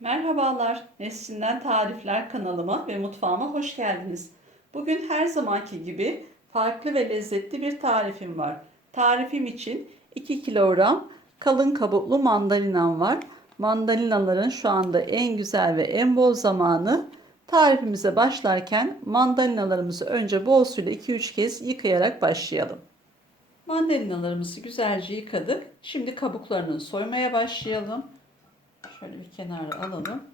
Merhabalar, Neslinden Tarifler kanalıma ve mutfağıma hoş geldiniz. Bugün her zamanki gibi farklı ve lezzetli bir tarifim var. Tarifim için 2 kilogram kalın kabuklu mandalinam var. Mandalinaların şu anda en güzel ve en bol zamanı. Tarifimize başlarken mandalinalarımızı önce bol suyla 2-3 kez yıkayarak başlayalım. Mandalinalarımızı güzelce yıkadık. Şimdi kabuklarını soymaya başlayalım. Şöyle bir kenara alalım.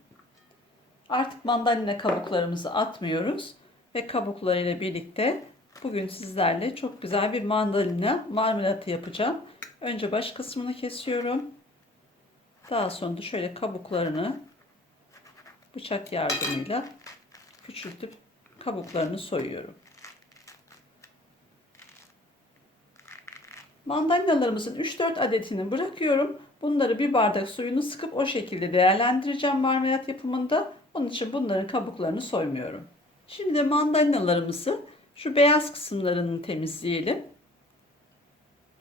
Artık mandalina kabuklarımızı atmıyoruz ve kabuklarıyla birlikte bugün sizlerle çok güzel bir mandalina marmelatı yapacağım. Önce baş kısmını kesiyorum. Daha sonra da şöyle kabuklarını bıçak yardımıyla küçültüp kabuklarını soyuyorum. Mandalinalarımızın 3-4 adetini bırakıyorum. Bunları bir bardak suyunu sıkıp o şekilde değerlendireceğim marmelat yapımında. Onun için bunların kabuklarını soymuyorum. Şimdi mandalinalarımızı şu beyaz kısımlarını temizleyelim.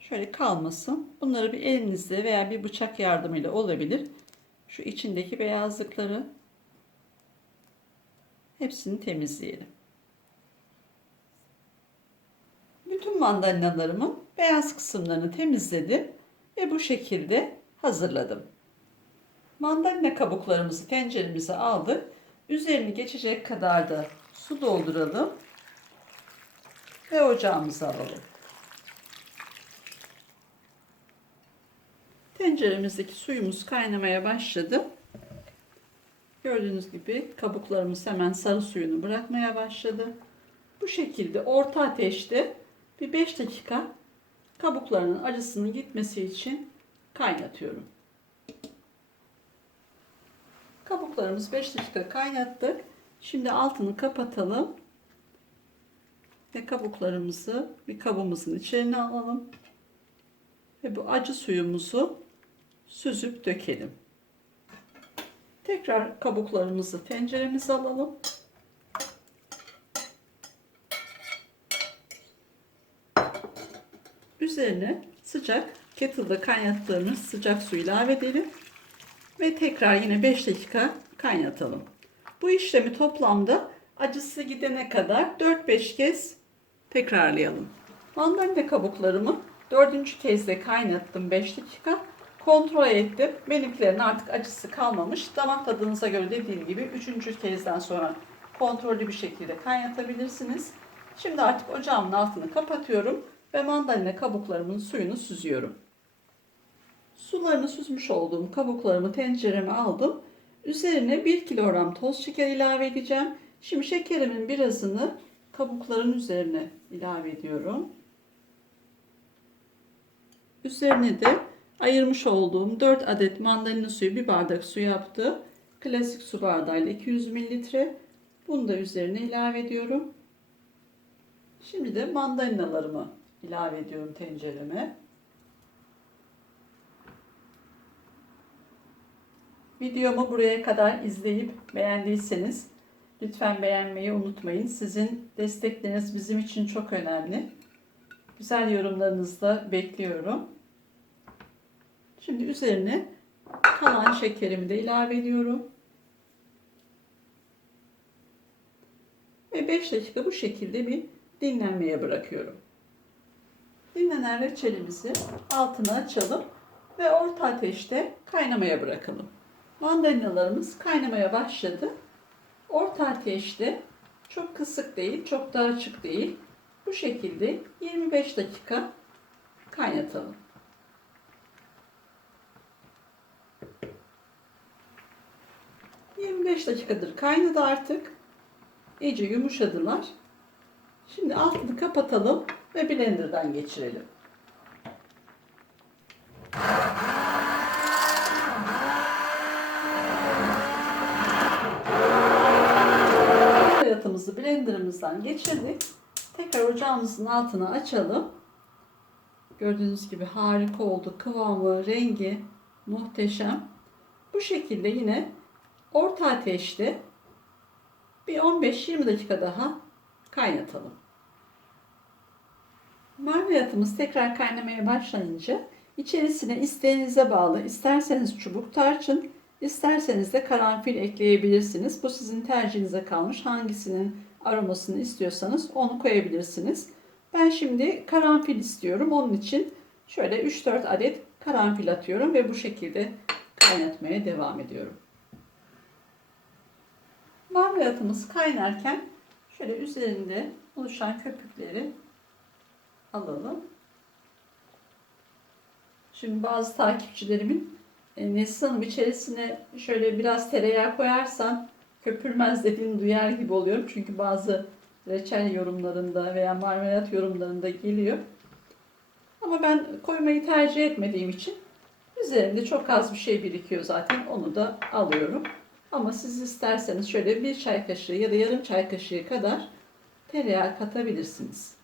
Şöyle kalmasın. Bunları bir elinizle veya bir bıçak yardımıyla olabilir. Şu içindeki beyazlıkları hepsini temizleyelim. Bütün mandalinalarımın beyaz kısımlarını temizledim ve bu şekilde hazırladım. Mandalina kabuklarımızı tenceremize aldık. Üzerini geçecek kadar da su dolduralım ve ocağımıza alalım. Tenceremizdeki suyumuz kaynamaya başladı. Gördüğünüz gibi kabuklarımız hemen sarı suyunu bırakmaya başladı. Bu şekilde orta ateşte bir 5 dakika kabuklarının acısının gitmesi için kaynatıyorum. Kabuklarımız 5 dakika kaynattık. Şimdi altını kapatalım. Ve kabuklarımızı bir kabımızın içine alalım. Ve bu acı suyumuzu süzüp dökelim. Tekrar kabuklarımızı tenceremize alalım. Üzerine sıcak kettle'da kaynattığımız sıcak su ilave edelim. Ve tekrar yine 5 dakika kaynatalım. Bu işlemi toplamda acısı gidene kadar 4-5 kez tekrarlayalım. Mandalina kabuklarımı dördüncü kez de kaynattım 5 dakika. Kontrol ettim. Benimkilerin artık acısı kalmamış. Damak tadınıza göre dediğim gibi üçüncü kezden sonra kontrollü bir şekilde kaynatabilirsiniz. Şimdi artık ocağımın altını kapatıyorum ve mandalina kabuklarımın suyunu süzüyorum. Sularını süzmüş olduğum kabuklarımı tencereme aldım. Üzerine 1 kilogram toz şeker ilave edeceğim. Şimdi şekerimin birazını kabukların üzerine ilave ediyorum. Üzerine de ayırmış olduğum 4 adet mandalina suyu bir bardak su yaptı. Klasik su bardağıyla 200 mililitre. Bunu da üzerine ilave ediyorum. Şimdi de mandalinalarımı ilave ediyorum tencereme. Videomu buraya kadar izleyip beğendiyseniz lütfen beğenmeyi unutmayın. Sizin destekleriniz bizim için çok önemli. Güzel yorumlarınızı da bekliyorum. Şimdi üzerine kalan şekerimi de ilave ediyorum. Ve 5 dakika bu şekilde bir dinlenmeye bırakıyorum. Dinlenen reçelimizi altına açalım ve orta ateşte kaynamaya bırakalım. Mandalinalarımız kaynamaya başladı. Orta ateşte çok kısık değil, çok da açık değil. Bu şekilde 25 dakika kaynatalım. ...25 dakikadır kaynadı artık. İyice yumuşadılar. Şimdi altını kapatalım ve blenderdan geçirelim. Hayatımızı blenderımızdan geçirdik. Tekrar ocağımızın altını açalım. Gördüğünüz gibi harika oldu. Kıvamı, rengi muhteşem. Bu şekilde yine orta ateşte bir 15-20 dakika daha kaynatalım. Marmelatımız tekrar kaynamaya başlayınca içerisine isteğinize bağlı isterseniz çubuk tarçın, İsterseniz de karanfil ekleyebilirsiniz. Bu sizin tercihinize kalmış. Hangisinin aromasını istiyorsanız onu koyabilirsiniz. Ben şimdi karanfil istiyorum. Onun için şöyle 3-4 adet karanfil atıyorum ve bu şekilde kaynatmaya devam ediyorum. Marmelatımız kaynarken şöyle üzerinde oluşan köpükleri alalım. Şimdi bazı takipçilerimin e, Neslihan Hanım içerisine şöyle biraz tereyağı koyarsan köpürmez dediğini duyar gibi oluyorum. Çünkü bazı reçel yorumlarında veya marmelat yorumlarında geliyor. Ama ben koymayı tercih etmediğim için üzerinde çok az bir şey birikiyor zaten. Onu da alıyorum. Ama siz isterseniz şöyle bir çay kaşığı ya da yarım çay kaşığı kadar tereyağı katabilirsiniz.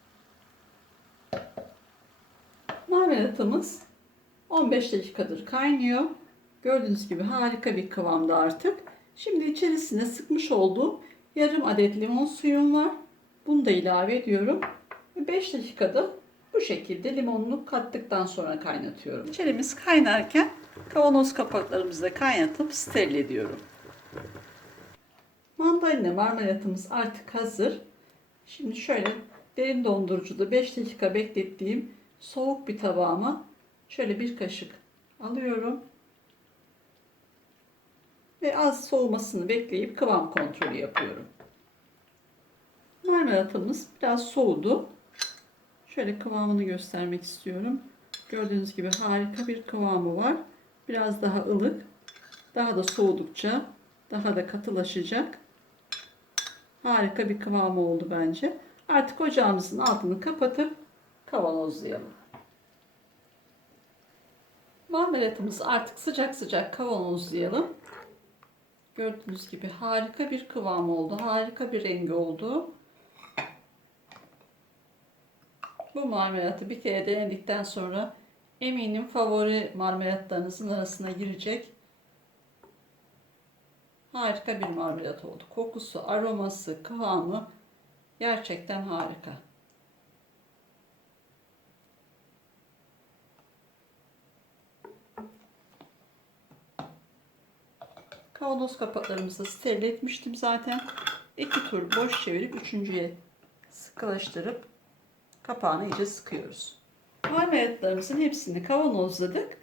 Marmelatımız 15 dakikadır kaynıyor. Gördüğünüz gibi harika bir kıvamda artık. Şimdi içerisine sıkmış olduğum yarım adet limon suyum var. Bunu da ilave ediyorum. Ve 5 dakikada bu şekilde limonunu kattıktan sonra kaynatıyorum. İçerimiz kaynarken kavanoz kapaklarımızı da kaynatıp steril ediyorum. Mandalina marmelatımız artık hazır. Şimdi şöyle derin dondurucuda 5 dakika beklettiğim soğuk bir tabağıma şöyle bir kaşık alıyorum. Ve az soğumasını bekleyip kıvam kontrolü yapıyorum. Marmelatımız biraz soğudu. Şöyle kıvamını göstermek istiyorum. Gördüğünüz gibi harika bir kıvamı var. Biraz daha ılık. Daha da soğudukça daha da katılaşacak. Harika bir kıvamı oldu bence. Artık ocağımızın altını kapatıp kavanozlayalım. Marmelatımızı artık sıcak sıcak kavanozlayalım. Gördüğünüz gibi harika bir kıvam oldu. Harika bir rengi oldu. Bu marmelatı bir kere denedikten sonra eminim favori marmelatlarınızın arasına girecek. Harika bir marmelat oldu. Kokusu, aroması, kıvamı gerçekten harika. Kavanoz kapaklarımızı steril etmiştim zaten. İki tur boş çevirip üçüncüye sıkılaştırıp kapağını iyice sıkıyoruz. Marmelatlarımızın hepsini kavanozladık.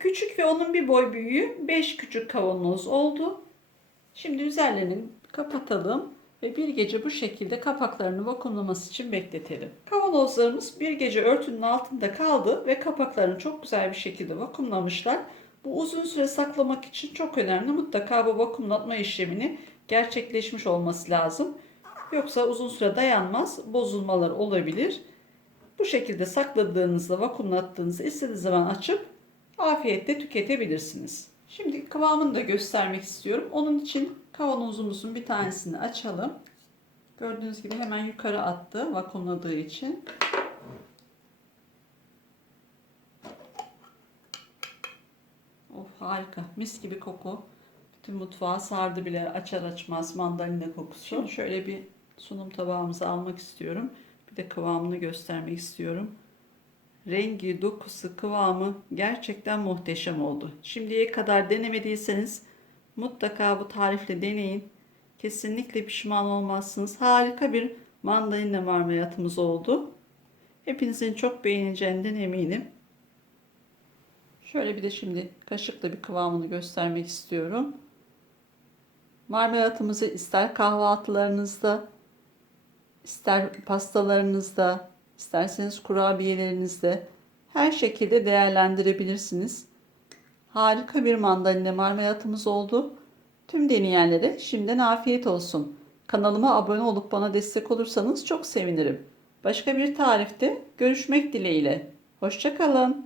Küçük ve onun bir boy büyüğü 5 küçük kavanoz oldu. Şimdi üzerlerini kapatalım ve bir gece bu şekilde kapaklarını vakumlaması için bekletelim. Kavanozlarımız bir gece örtünün altında kaldı ve kapaklarını çok güzel bir şekilde vakumlamışlar. Bu uzun süre saklamak için çok önemli. Mutlaka bu vakumlatma işlemini gerçekleşmiş olması lazım. Yoksa uzun süre dayanmaz, bozulmalar olabilir. Bu şekilde sakladığınızda, vakumlattığınızda istediğiniz zaman açıp afiyetle tüketebilirsiniz. Şimdi kıvamını da göstermek istiyorum. Onun için kavanozumuzun bir tanesini açalım. Gördüğünüz gibi hemen yukarı attı vakumladığı için. Of harika. Mis gibi koku. Bütün mutfağı sardı bile açar açmaz mandalina kokusu. Şimdi şöyle bir sunum tabağımıza almak istiyorum. Bir de kıvamını göstermek istiyorum. Rengi, dokusu, kıvamı gerçekten muhteşem oldu. Şimdiye kadar denemediyseniz mutlaka bu tarifle deneyin. Kesinlikle pişman olmazsınız. Harika bir mandalina marmelatımız oldu. Hepinizin çok beğeneceğinden eminim. Şöyle bir de şimdi kaşıkla bir kıvamını göstermek istiyorum. Marmelatımızı ister kahvaltılarınızda, ister pastalarınızda, isterseniz kurabiyelerinizde her şekilde değerlendirebilirsiniz. Harika bir mandalina marmelatımız oldu. Tüm deneyenlere şimdiden afiyet olsun. Kanalıma abone olup bana destek olursanız çok sevinirim. Başka bir tarifte görüşmek dileğiyle. Hoşçakalın.